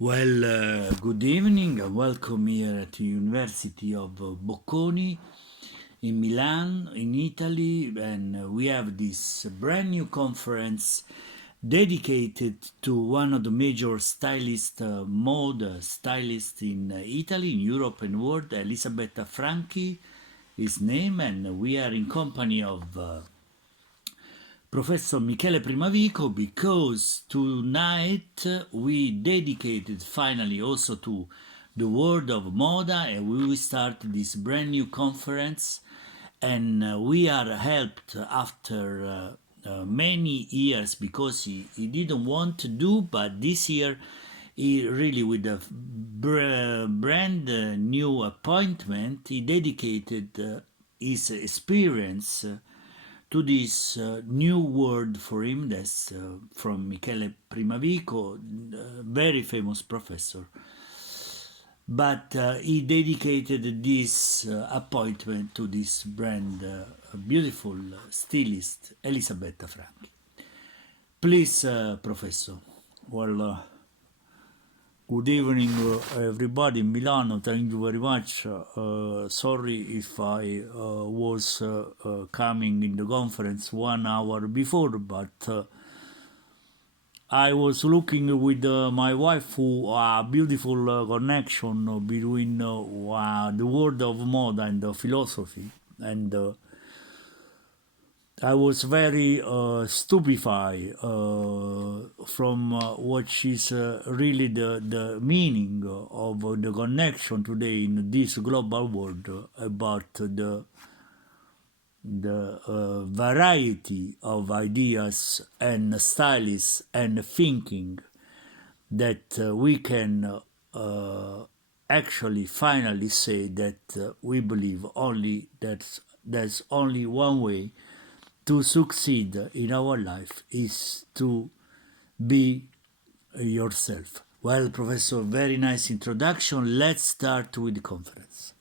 Good evening and welcome here at the University of Bocconi in Milan, in Italy, and we have this brand new conference dedicated to one of the major mode stylists in Italy, in Europe and world, Elisabetta Franchi, his name, and we are in company of Professor Michele Primavico because tonight we dedicated finally also to the world of moda and we will start this brand new conference and we are helped after many years because he didn't want to do, but this year he really with a brand new appointment he dedicated his experience to this new word for him that's from Michele Primavico, very famous professor. But he dedicated this appointment to this brand beautiful stylist, Elisabetta Franchi. Please, Professor. Good evening, everybody in Milano. Thank you very much. Sorry if I was coming in the conference 1 hour before, but I was looking with my wife for a beautiful connection between the world of moda and the philosophy. And I was very stupefied from what is really the meaning of the connection today in this global world about the variety of ideas and styles and thinking that we can actually finally say that we believe only that there's only one way to succeed in our life is to be yourself. Well, Professor, very nice introduction. Let's start with the conference.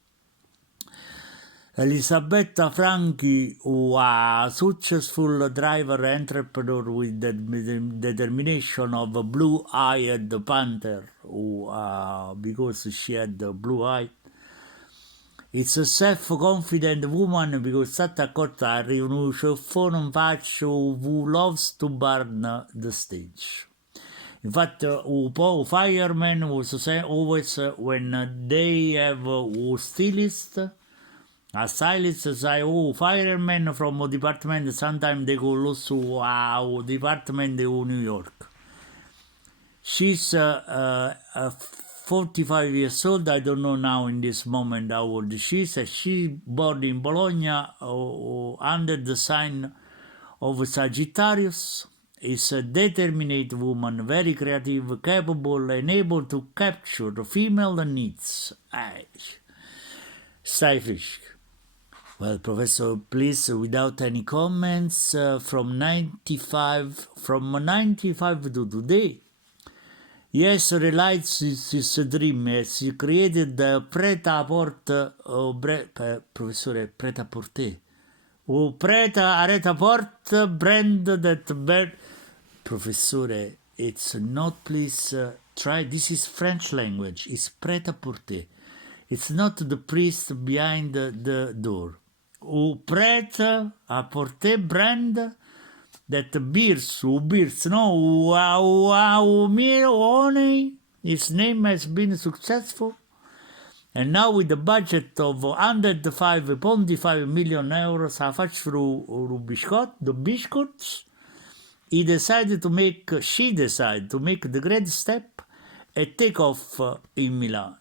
Elisabetta Franchi, a successful driver entrepreneur with the determination of a blue-eyed panther, because she had the blue eye. It's a self-confident woman because è stata accorta a un ceffone faccio who loves to burn the stage. Infatti, un fireman was always when they have a stylist, say, fireman from a department, sometimes they go also a department in New York. She's 45 years old. I don't know now in this moment how old she is. She born in Bologna under the sign of Sagittarius. Is a determined woman, very creative, capable, and able to capture female needs. Stai frisk. Well, Professor, please, without any comments, from 95 to today. Yes, realized his dream. He created the Pret-a-Porter, Professore, Pret-a-Porter. Pret-a-Porter brand that Professore, it's not, please try. This is French language. It's Pret-a-Porter. It's not the priest behind the door. Pret-a-Porter brand that beers, his name has been successful, and now with the budget of 105.5 million euros, the biscuits, she decided to make the great step and take off in Milan.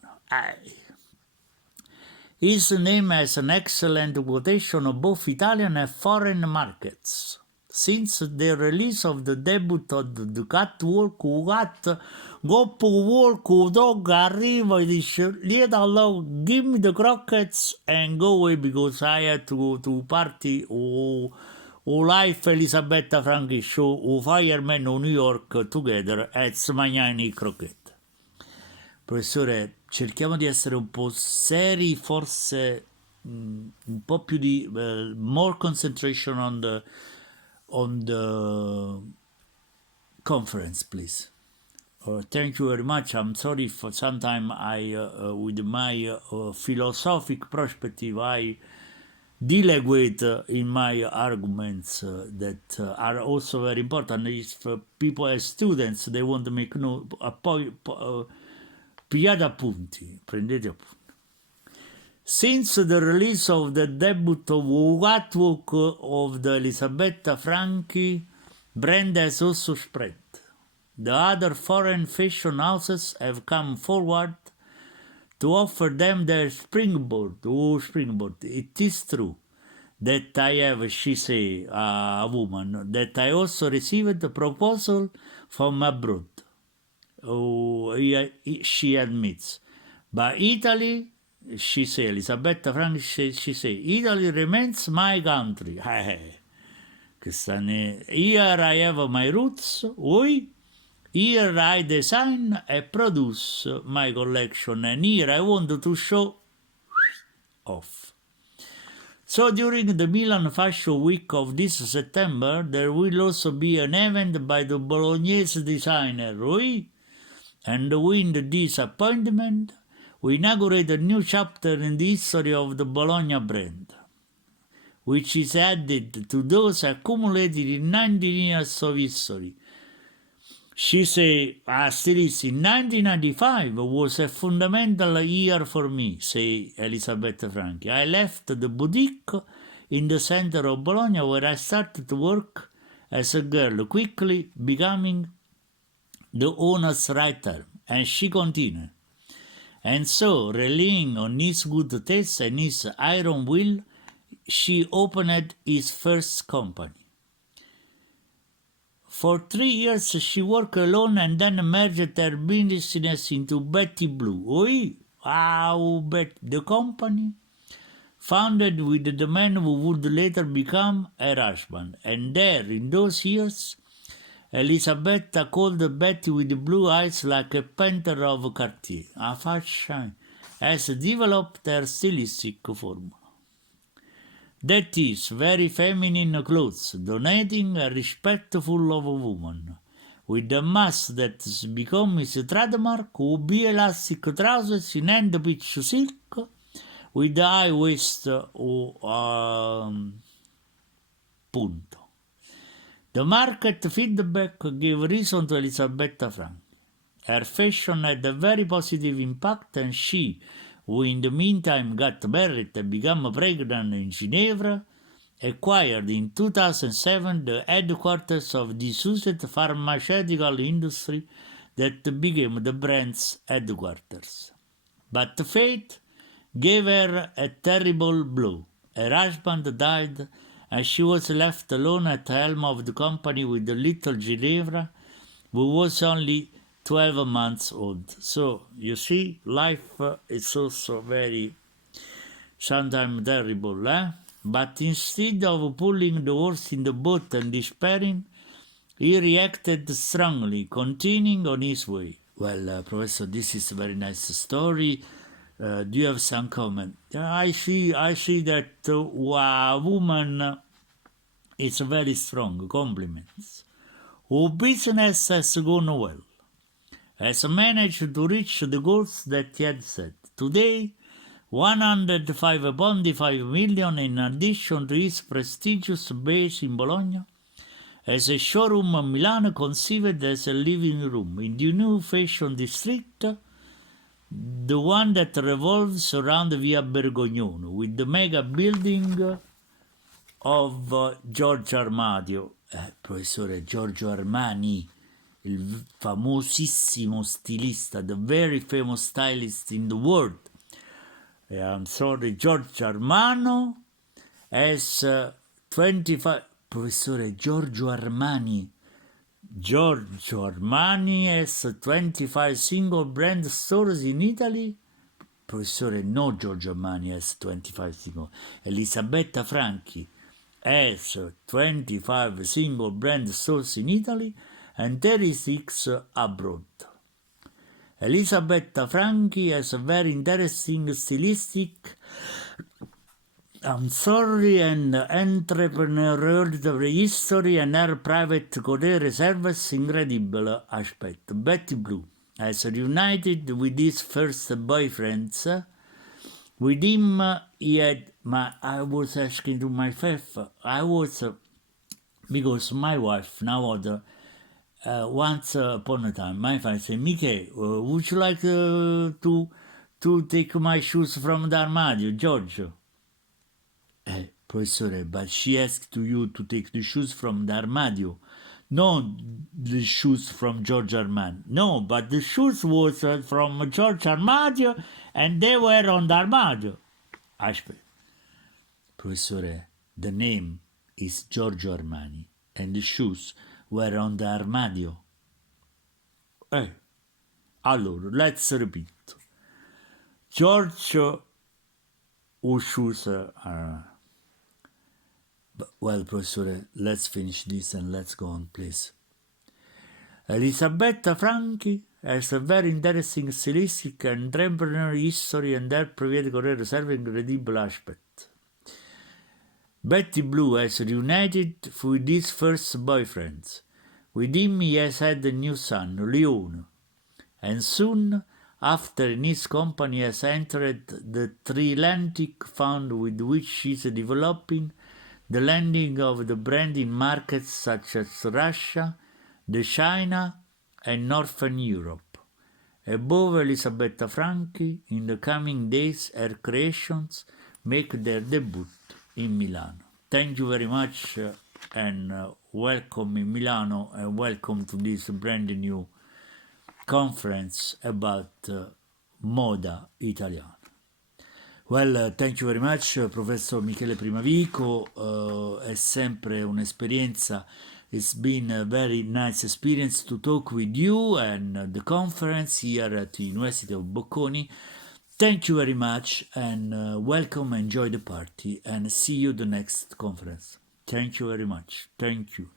His name has an excellent quotation of both Italian and foreign markets. Since the release of the debut of the Catwalk, dog arriva e dice, give me the croquettes and go away because I had to party life Elisabetta Franchi show Fireman o New York together at Smagnani Croquette. Professore, cerchiamo di essere un po' seri, forse un po' più di more concentration on the conference, please. Thank you very much. I'm sorry for sometime with my philosophic perspective, I delegate in my arguments that are also very important. If people as students, they want to make pigliate appunti, prendete appunti. Since the release of the debut of catwalk of the Elisabetta Franchi, brand has also spread. The other foreign fashion houses have come forward to offer them their springboard. Oh, springboard. It is true that I have, she say, a woman, that I also received a proposal from abroad. Oh, she admits. But Italy, she say, Elisabetta Franchi, she say, Italy remains my country. Here I have my roots. Oui. Here I design and produce my collection, and here I want to show off. So during the Milan Fashion Week of this September, there will also be an event by the Bolognese designer Rui, and with this appointment, we inaugurate a new chapter in the history of the Bologna brand, which is added to those accumulated in 19 years of history. She say, still is in 1995 was a fundamental year for me, say Elisabetta Franchi. I left the boutique in the center of Bologna where I started to work as a girl, quickly becoming the owner's right term. And she continued. And so, relying on his good taste and his iron will, she opened his first company. For 3 years she worked alone and then merged her business into Betty Blue. Oui, wow, the company, founded with the man who would later become her husband. And there, in those years, Elisabetta called Betty with blue eyes like a painter of Cartier. A fashion has developed her stylistic formula. That is, very feminine clothes, donating and respectful of a woman, with a mask that has become his trademark, would be elastic trousers in hand pitch silk, with the high waist punto. The market feedback gave reason to Elisabetta Franchi. Her fashion had a very positive impact, and she, who in the meantime got married and became pregnant in Ginevra, acquired in 2007 the headquarters of the disused pharmaceutical industry that became the brand's headquarters. But fate gave her a terrible blow. Her husband died, and she was left alone at the helm of the company with the little Ginevra, who was only 12 months old. So, you see, life is also very, sometimes terrible, eh? But instead of pulling the horse in the boat and despairing, he reacted strongly, continuing on his way. Well, Professor, this is a very nice story. Do you have some comment? I see that a woman is very strong. Compliments. Her business has gone well. Has managed to reach the goals that he had set. Today, 105.5 million in addition to his prestigious base in Bologna, has a showroom in Milan conceived as a living room in the new fashion district, the one that revolves around Via Bergognone, with the mega building of Giorgio Armani, professore Giorgio Armani, il famosissimo stilista, the very famous stylist in the world. I'm sorry, Giorgio Armani has 25, professore Giorgio Armani has 25 single brand stores in Italy. Professore, no, Giorgio Armani has 25 single. Elisabetta Franchi has 25 single brand stores in Italy and 36 abroad. Elisabetta Franchi has a very interesting stylistic I'm sorry, and entrepreneur history and her private career service incredible aspect. Betty Blue has reunited with his first boyfriends. With him, he had I was asking to my wife. I was because my wife now once upon a time, my wife said, "Miche, would you like to take my shoes from the armadio, George?" Professore, but she asked you to take the shoes from the armadio, not the shoes from George Armand. No, but the shoes was from George Armadio, and they were on the armadio. Aspetta, Professore, the name is Giorgio Armani, and the shoes were on the armadio. Allora, let's repeat. George, whose shoes are... Well, Professor, let's finish this and let's go on, please. Elisabetta Franchi has a very interesting stylistic and entrepreneurial history, and her private career serve incredible aspect. Betty Blue has reunited with his first boyfriends. With him he has had a new son, Leone, and soon after in his company has entered the triatlantic fund with which he is developing the landing of the brand in markets such as Russia, China, and Northern Europe. Above Elisabetta Franchi, in the coming days her creations make their debut in Milano. Thank you very much and welcome in Milano and welcome to this brand new conference about moda italiana. Well, thank you very much, Professor Michele Primavico. È sempre un'esperienza. It's been a very nice experience to talk with you and the conference here at the University of Bocconi. Thank you very much and welcome, enjoy the party and see you the next conference. Thank you very much. Thank you.